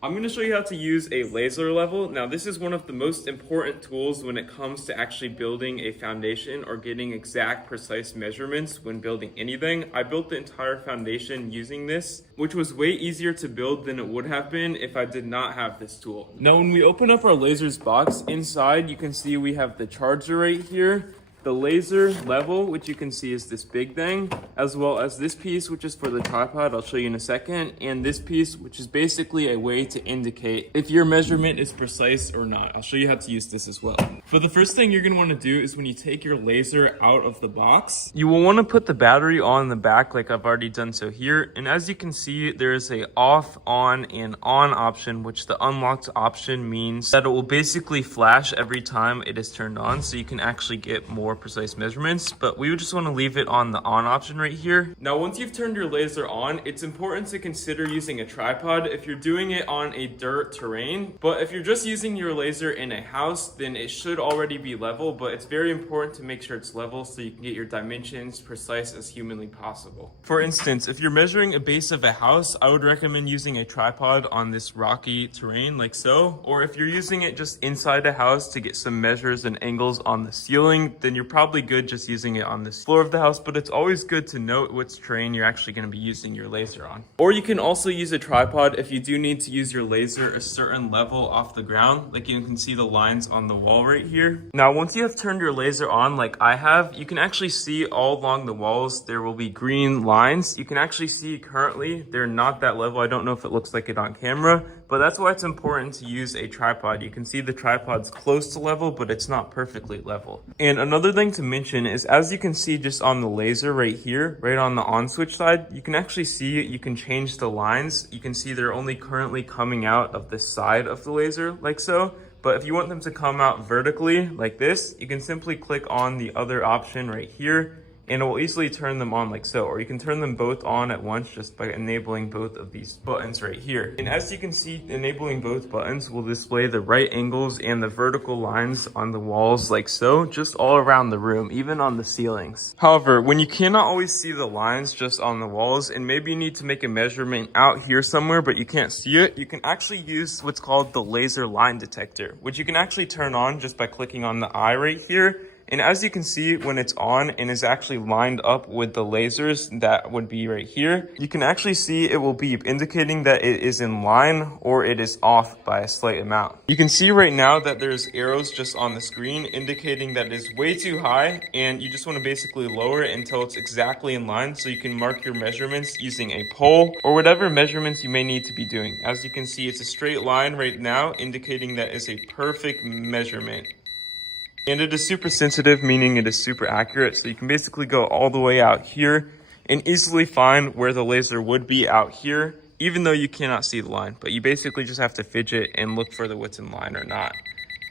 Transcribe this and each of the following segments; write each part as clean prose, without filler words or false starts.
I'm going to show you how to use a laser level. Now, this is one of the most important tools when it comes to actually building a foundation or getting exact, precise measurements when building anything. I built the entire foundation using this, which was way easier to build than it would have been if I did not have this tool. Now, when we open up our lasers box, inside you can see we have the charger right here, the laser level, which you can see is this big thing, as well as this piece, which is for the tripod, I'll show you in a second, and this piece, which is basically a way to indicate if your measurement is precise or not. I'll show you how to use this as well. For the first thing you're going to want to do is when you take your laser out of the box, you will want to put the battery on the back like I've already done so here. And as you can see, there is a off, on, and on option, which the unlocked option means that it will basically flash every time it is turned on, so you can actually get more precise measurements, but we would just want to leave it on the on option right here. Now, once you've turned your laser on, it's important to consider using a tripod if you're doing it on a dirt terrain. But if you're just using your laser in a house, then it should already be level, but it's very important to make sure it's level so you can get your dimensions precise as humanly possible. For instance, if you're measuring a base of a house, I would recommend using a tripod on this rocky terrain like so, or if you're using it just inside a house to get some measures and angles on the ceiling, then you're probably good just using it on this floor of the house, but it's always good to note which terrain you're actually going to be using your laser on. Or you can also use a tripod if you do need to use your laser a certain level off the ground, like you can see the lines on the wall right here. Now, once you have turned your laser on like I have, you can actually see all along the walls there will be green lines. You can actually see currently they're not that level. I don't know if it looks like it on camera, but that's why it's important to use a tripod. You can see the tripod's close to level, but it's not perfectly level. And another thing to mention is, as you can see just on the laser right here, right on the on switch side, you can actually see you can change the lines. You can see they're only currently coming out of the side of the laser like so. But if you want them to come out vertically like this, you can simply click on the other option right here, and it will easily turn them on like so. Or you can turn them both on at once just by enabling both of these buttons right here. And as you can see, enabling both buttons will display the right angles and the vertical lines on the walls like so, just all around the room, even on the ceilings. However, when you cannot always see the lines just on the walls, and maybe you need to make a measurement out here somewhere, but you can't see it, you can actually use what's called the laser line detector, which you can actually turn on just by clicking on the eye right here. And as you can see, when it's on and is actually lined up with the lasers that would be right here, you can actually see it will beep, indicating that it is in line or it is off by a slight amount. You can see right now that there's arrows just on the screen indicating that it is way too high, and you just want to basically lower it until it's exactly in line, so you can mark your measurements using a pole or whatever measurements you may need to be doing. As you can see, it's a straight line right now, indicating that is a perfect measurement. And it is super sensitive, meaning it is super accurate. So you can basically go all the way out here and easily find where the laser would be out here, even though you cannot see the line. But you basically just have to fidget and look for what's in line or not.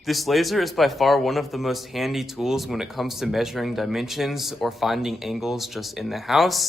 This laser is by far one of the most handy tools when it comes to measuring dimensions or finding angles just in the house.